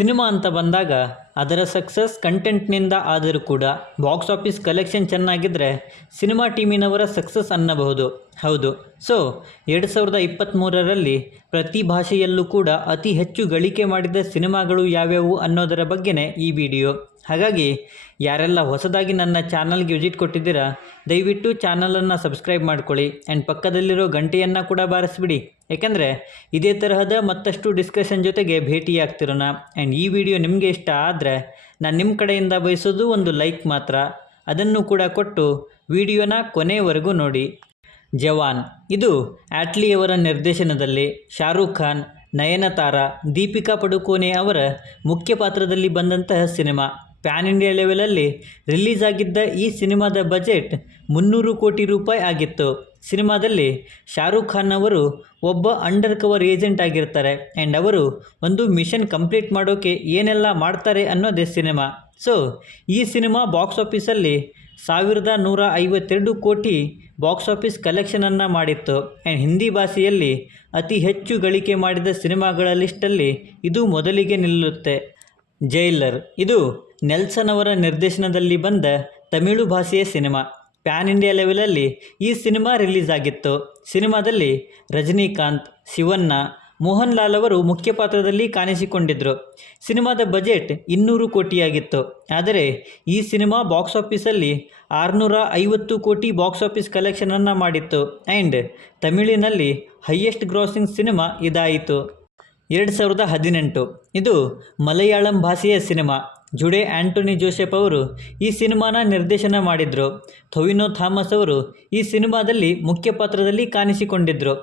Cinema ಅಂತ ಬಂದಾಗ ಅದರ ಸಕ್ಸಸ್ ಕಂಟೆಂಟ್ನಿಂದ ಆದರೂ ಕೂಡ ಬಾಕ್ಸ್ ಆಫೀಸ್ ಕಲೆಕ್ಷನ್ ಚೆನ್ನಾಗಿದ್ದರೆ ಸಿನಿಮಾ ಟೀಮಿನವರ ಸಕ್ಸಸ್ ಅನ್ನಬಹುದು. ಹೌದು. ಸೊ 2023ರಲ್ಲಿ ಪ್ರತಿ ಭಾಷೆಯಲ್ಲೂ ಕೂಡ ಅತಿ ಹೆಚ್ಚು ಗಳಿಕೆ ಮಾಡಿದ ಸಿನಿಮಾಗಳು ಯಾವ್ಯಾವು ಅನ್ನೋದರ ಬಗ್ಗೆನೇ ಈ ವಿಡಿಯೋ. ಹಾಗಾಗಿ ಯಾರೆಲ್ಲ ಹೊಸದಾಗಿ ನನ್ನ ಚಾನಲ್ಗೆ ವಿಸಿಟ್ ಕೊಟ್ಟಿದ್ದೀರಾ, ದಯವಿಟ್ಟು ಚಾನಲನ್ನು ಸಬ್ಸ್ಕ್ರೈಬ್ ಮಾಡ್ಕೊಳ್ಳಿ ಆ್ಯಂಡ್ ಪಕ್ಕದಲ್ಲಿರೋ ಗಂಟೆಯನ್ನು ಕೂಡ ಬಾರಿಸ್ಬಿಡಿ. ಯಾಕೆಂದರೆ ಇದೇ ತರಹದ ಮತ್ತಷ್ಟು ಡಿಸ್ಕಷನ್ ಜೊತೆಗೆ ಭೇಟಿಯಾಗ್ತಿರೋಣ. ಆ್ಯಂಡ್ ಈ ವಿಡಿಯೋ ನಿಮಗೆ ಇಷ್ಟ ಆದರೆ ನಾನು ನಿಮ್ಮ ಕಡೆಯಿಂದ ಬಯಸೋದು ಒಂದು ಲೈಕ್ ಮಾತ್ರ. ಅದನ್ನು ಕೂಡ ಕೊಟ್ಟು ವಿಡಿಯೋನ ಕೊನೆಯವರೆಗೂ ನೋಡಿ. ಜವಾನ್ ಇದು ಆಟ್ಲಿಯವರ ನಿರ್ದೇಶನದಲ್ಲಿ ಶಾರುಖ್ ಖಾನ್, ನಯನತಾರಾ, ದೀಪಿಕಾ ಪಡುಕೋನೆ ಅವರ ಮುಖ್ಯ ಪಾತ್ರದಲ್ಲಿ ಬಂದಂತಹ ಸಿನಿಮಾ. ಪ್ಯಾನ್ ಇಂಡಿಯಾ ಲೆವೆಲಲ್ಲಿ ರಿಲೀಸ್ ಆಗಿದ್ದ ಈ ಸಿನಿಮಾದ ಬಜೆಟ್ 300 ಕೋಟಿ ರೂಪಾಯಿ ಆಗಿತ್ತು. ಸಿನಿಮಾದಲ್ಲಿ ಶಾರುಖ್ ಖಾನ್ ಅವರು ಒಬ್ಬ ಅಂಡರ್ ಕವರ್ ಏಜೆಂಟ್ ಆಗಿರ್ತಾರೆ ಆ್ಯಂಡ್ ಅವರು ಒಂದು ಮಿಷನ್ ಕಂಪ್ಲೀಟ್ ಮಾಡೋಕ್ಕೆ ಏನೆಲ್ಲ ಮಾಡ್ತಾರೆ ಅನ್ನೋದೇ ಸಿನಿಮಾ. ಸೊ ಈ ಸಿನಿಮಾ ಬಾಕ್ಸ್ ಆಫೀಸಲ್ಲಿ 1152 ಕೋಟಿ ಬಾಕ್ಸ್ ಆಫೀಸ್ ಕಲೆಕ್ಷನನ್ನು ಮಾಡಿತ್ತು ಆ್ಯಂಡ್ ಹಿಂದಿ ಭಾಷೆಯಲ್ಲಿ ಅತಿ ಹೆಚ್ಚು ಗಳಿಕೆ ಮಾಡಿದ ಸಿನಿಮಾಗಳ ಲಿಸ್ಟಲ್ಲಿ ಇದು ಮೊದಲಿಗೆ ನಿಲ್ಲುತ್ತೆ. ಜೈಲರ್ ಇದು ನೆಲ್ಸನ್ ಅವರ ನಿರ್ದೇಶನದಲ್ಲಿ ಬಂದ ತಮಿಳು ಭಾಷೆಯ ಸಿನಿಮಾ. ಪ್ಯಾನ್ ಇಂಡಿಯಾ ಲೆವೆಲಲ್ಲಿ ಈ ಸಿನಿಮಾ ರಿಲೀಸ್ ಆಗಿತ್ತು. ಸಿನಿಮಾದಲ್ಲಿ ರಜನಿಕಾಂತ್, ಶಿವಣ್ಣ, ಮೋಹನ್ ಲಾಲ್ ಅವರು ಮುಖ್ಯ ಪಾತ್ರದಲ್ಲಿ ಕಾಣಿಸಿಕೊಂಡಿದ್ದರು. ಸಿನಿಮಾದ ಬಜೆಟ್ 200 ಕೋಟಿಯಾಗಿತ್ತು. ಆದರೆ ಈ ಸಿನಿಮಾ ಬಾಕ್ಸ್ ಆಫೀಸಲ್ಲಿ 650 ಕೋಟಿ ಬಾಕ್ಸ್ ಆಫೀಸ್ ಕಲೆಕ್ಷನನ್ನು ಮಾಡಿತ್ತು ಆ್ಯಂಡ್ ತಮಿಳಿನಲ್ಲಿ ಹೈಯೆಸ್ಟ್ ಗ್ರಾಸಿಂಗ್ ಸಿನಿಮಾ ಇದಾಯಿತು. 2018 ಇದು ಮಲಯಾಳಂ ಭಾಷೆಯ ಸಿನಿಮಾ. ಜುಡೆ ಆಂಟೋನಿ ಜೋಸೆಫ್ ಅವರು ಈ ಸಿನಿಮಾನ ನಿರ್ದೇಶನ ಮಾಡಿದರು. ಟೊವಿನೋ ಥಾಮಸ್ ಅವರು ಈ ಸಿನಿಮಾದಲ್ಲಿ ಮುಖ್ಯ ಪಾತ್ರದಲ್ಲಿ ಕಾಣಿಸಿಕೊಂಡಿದ್ದರು.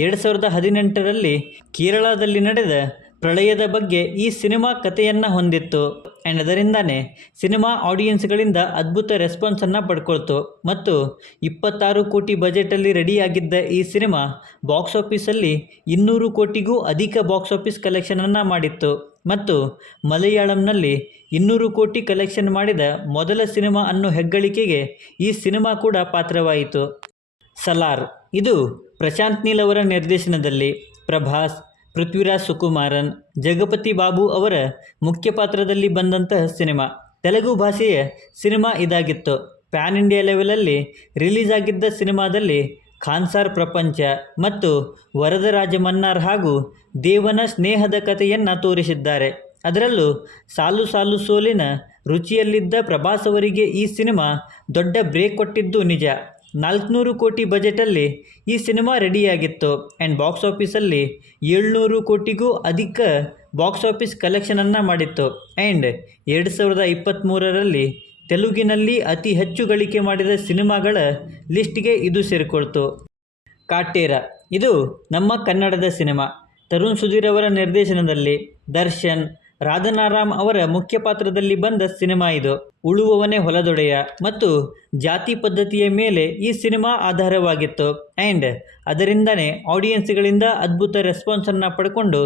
2018ರಲ್ಲಿ ಕೇರಳದಲ್ಲಿ ನಡೆದ ಪ್ರಳಯದ ಬಗ್ಗೆ ಈ ಸಿನಿಮಾ ಕಥೆಯನ್ನು ಹೊಂದಿತ್ತು ಆ್ಯಂಡ್ ಅದರಿಂದನೇ ಸಿನಿಮಾ ಆಡಿಯನ್ಸ್ಗಳಿಂದ ಅದ್ಭುತ ರೆಸ್ಪಾನ್ಸನ್ನು ಪಡ್ಕೊಳ್ತು ಮತ್ತು 26 ಕೋಟಿ ಬಜೆಟಲ್ಲಿ ರೆಡಿಯಾಗಿದ್ದ ಈ ಸಿನಿಮಾ ಬಾಕ್ಸ್ ಆಫೀಸಲ್ಲಿ 200 ಕೋಟಿಗೂ ಅಧಿಕ ಬಾಕ್ಸ್ ಆಫೀಸ್ ಕಲೆಕ್ಷನನ್ನು ಮಾಡಿತ್ತು ಮತ್ತು ಮಲಯಾಳಂನಲ್ಲಿ 200 ಕೋಟಿ ಕಲೆಕ್ಷನ್ ಮಾಡಿದ ಮೊದಲ ಸಿನಿಮಾ ಅನ್ನೋ ಹೆಗ್ಗಳಿಕೆಗೆ ಈ ಸಿನಿಮಾ ಕೂಡ ಪಾತ್ರವಾಯಿತು. ಸಲಾರ್ ಇದು ಪ್ರಶಾಂತ್ ನೀಲ್ ಅವರ ನಿರ್ದೇಶನದಲ್ಲಿ ಪ್ರಭಾಸ್, ಪೃಥ್ವಿರಾಜ್ ಸುಕುಮಾರನ್, ಜಗಪತಿ ಬಾಬು ಅವರ ಮುಖ್ಯ ಪಾತ್ರದಲ್ಲಿ ಬಂದಂತಹ ಸಿನಿಮಾ. ತೆಲುಗು ಭಾಷೆಯ ಸಿನಿಮಾ ಇದಾಗಿತ್ತು. ಪ್ಯಾನ್ ಇಂಡಿಯಾ ಲೆವೆಲಲ್ಲಿ ರಿಲೀಸ್ ಆಗಿದ್ದ ಸಿನಿಮಾದಲ್ಲಿ ಖಾನ್ಸಾರ್ ಪ್ರಪಂಚ ಮತ್ತು ವರದರಾಜ ಮನ್ನಾರ್ ಹಾಗೂ ದೇವನ ಸ್ನೇಹದ ಕಥೆಯನ್ನು ತೋರಿಸಿದ್ದಾರೆ. ಅದರಲ್ಲೂ ಸಾಲು ಸಾಲು ಸೋಲಿನ ರುಚಿಯಲ್ಲಿದ್ದ ಪ್ರಭಾಸ್ ಅವರಿಗೆ ಈ ಸಿನಿಮಾ ದೊಡ್ಡ ಬ್ರೇಕ್ ಕೊಟ್ಟಿದ್ದು ನಿಜ. 400 ಕೋಟಿ ಬಜೆಟಲ್ಲಿ ಈ ಸಿನಿಮಾ ರೆಡಿಯಾಗಿತ್ತು ಆ್ಯಂಡ್ ಬಾಕ್ಸ್ ಆಫೀಸಲ್ಲಿ 700 ಕೋಟಿಗೂ ಅಧಿಕ ಬಾಕ್ಸ್ ಆಫೀಸ್ ಕಲೆಕ್ಷನನ್ನು ಮಾಡಿತ್ತು ಆ್ಯಂಡ್ 2023ರಲ್ಲಿ ತೆಲುಗಿನಲ್ಲಿ ಅತಿ ಹೆಚ್ಚು ಗಳಿಕೆ ಮಾಡಿದ ಸಿನಿಮಾಗಳ ಲಿಸ್ಟ್ಗೆ ಇದು ಸೇರಿಕೊಳ್ತು. ಕಾಟೇರ ಇದು ನಮ್ಮ ಕನ್ನಡದ ಸಿನಿಮಾ. ತರುಣ್ ಸುಧೀರ್ ಅವರ ನಿರ್ದೇಶನದಲ್ಲಿ ದರ್ಶನ್, ರಾಧನಾರಾಮ್ ಅವರ ಮುಖ್ಯ ಪಾತ್ರದಲ್ಲಿ ಬಂದ ಸಿನಿಮಾ ಇದು. ಉಳುವವನೇ ಹೊಲದೊಡೆಯ ಮತ್ತು ಜಾತಿ ಪದ್ಧತಿಯ ಮೇಲೆ ಈ ಸಿನಿಮಾ ಆಧಾರವಾಗಿತ್ತು ಆ್ಯಂಡ್ ಅದರಿಂದನೇ ಆಡಿಯನ್ಸ್ಗಳಿಂದ ಅದ್ಭುತ ರೆಸ್ಪಾನ್ಸನ್ನು ಪಡ್ಕೊಂಡು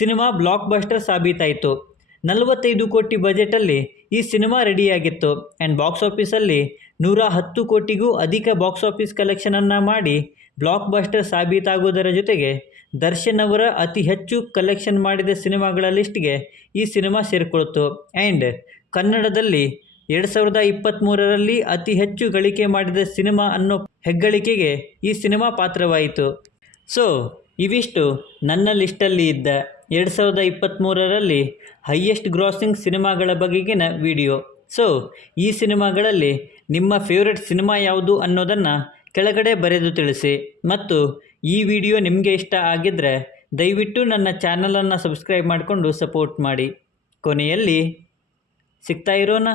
ಸಿನಿಮಾ ಬ್ಲಾಕ್ ಬಸ್ಟರ್ ಸಾಬೀತಾಯಿತು. 45 ಕೋಟಿ ಬಜೆಟಲ್ಲಿ ಈ ಸಿನಿಮಾ ರೆಡಿಯಾಗಿತ್ತು ಆ್ಯಂಡ್ ಬಾಕ್ಸ್ ಆಫೀಸಲ್ಲಿ 110 ಕೋಟಿಗೂ ಅಧಿಕ ಬಾಕ್ಸ್ ಆಫೀಸ್ ಕಲೆಕ್ಷನನ್ನು ಮಾಡಿ ಬ್ಲಾಕ್ ಬಸ್ಟರ್ ಸಾಬೀತಾಗೋದರ ಜೊತೆಗೆ ದರ್ಶನ್ ಅವರ ಅತಿ ಹೆಚ್ಚು ಕಲೆಕ್ಷನ್ ಮಾಡಿದ ಸಿನಿಮಾಗಳ ಲಿಸ್ಟ್ಗೆ ಈ ಸಿನಿಮಾ ಸೇರಿಕೊಳ್ತು ಆ್ಯಂಡ್ ಕನ್ನಡದಲ್ಲಿ 2023ರಲ್ಲಿ ಅತಿ ಹೆಚ್ಚು ಗಳಿಕೆ ಮಾಡಿದ ಸಿನಿಮಾ ಅನ್ನೋ ಹೆಗ್ಗಳಿಕೆಗೆ ಈ ಸಿನಿಮಾ ಪಾತ್ರವಾಯಿತು. ಸೊ ಇವಿಷ್ಟು ನನ್ನ ಲಿಸ್ಟಲ್ಲಿ ಇದ್ದ 2023ರಲ್ಲಿ ಹೈಯೆಸ್ಟ್ ಗ್ರಾಸಿಂಗ್ ಸಿನಿಮಾಗಳ ಬಗೆಗಿನ ವಿಡಿಯೋ. ಸೊ ಈ ಸಿನಿಮಾಗಳಲ್ಲಿ ನಿಮ್ಮ ಫೇವ್ರೆಟ್ ಸಿನಿಮಾ ಯಾವುದು ಅನ್ನೋದನ್ನು ಕೆಳಗಡೆ ಬರೆದು ತಿಳಿಸಿ ಮತ್ತು ಈ ವಿಡಿಯೋ ನಿಮಗೆ ಇಷ್ಟ ಆಗಿದ್ದರೆ ದಯವಿಟ್ಟು ನನ್ನ ಚಾನಲನ್ನು ಸಬ್ಸ್ಕ್ರೈಬ್ ಮಾಡಿಕೊಂಡು ಸಪೋರ್ಟ್ ಮಾಡಿ. ಕೊನೆಯಲ್ಲಿ ಸಿಗ್ತಾ ಇರೋಣ.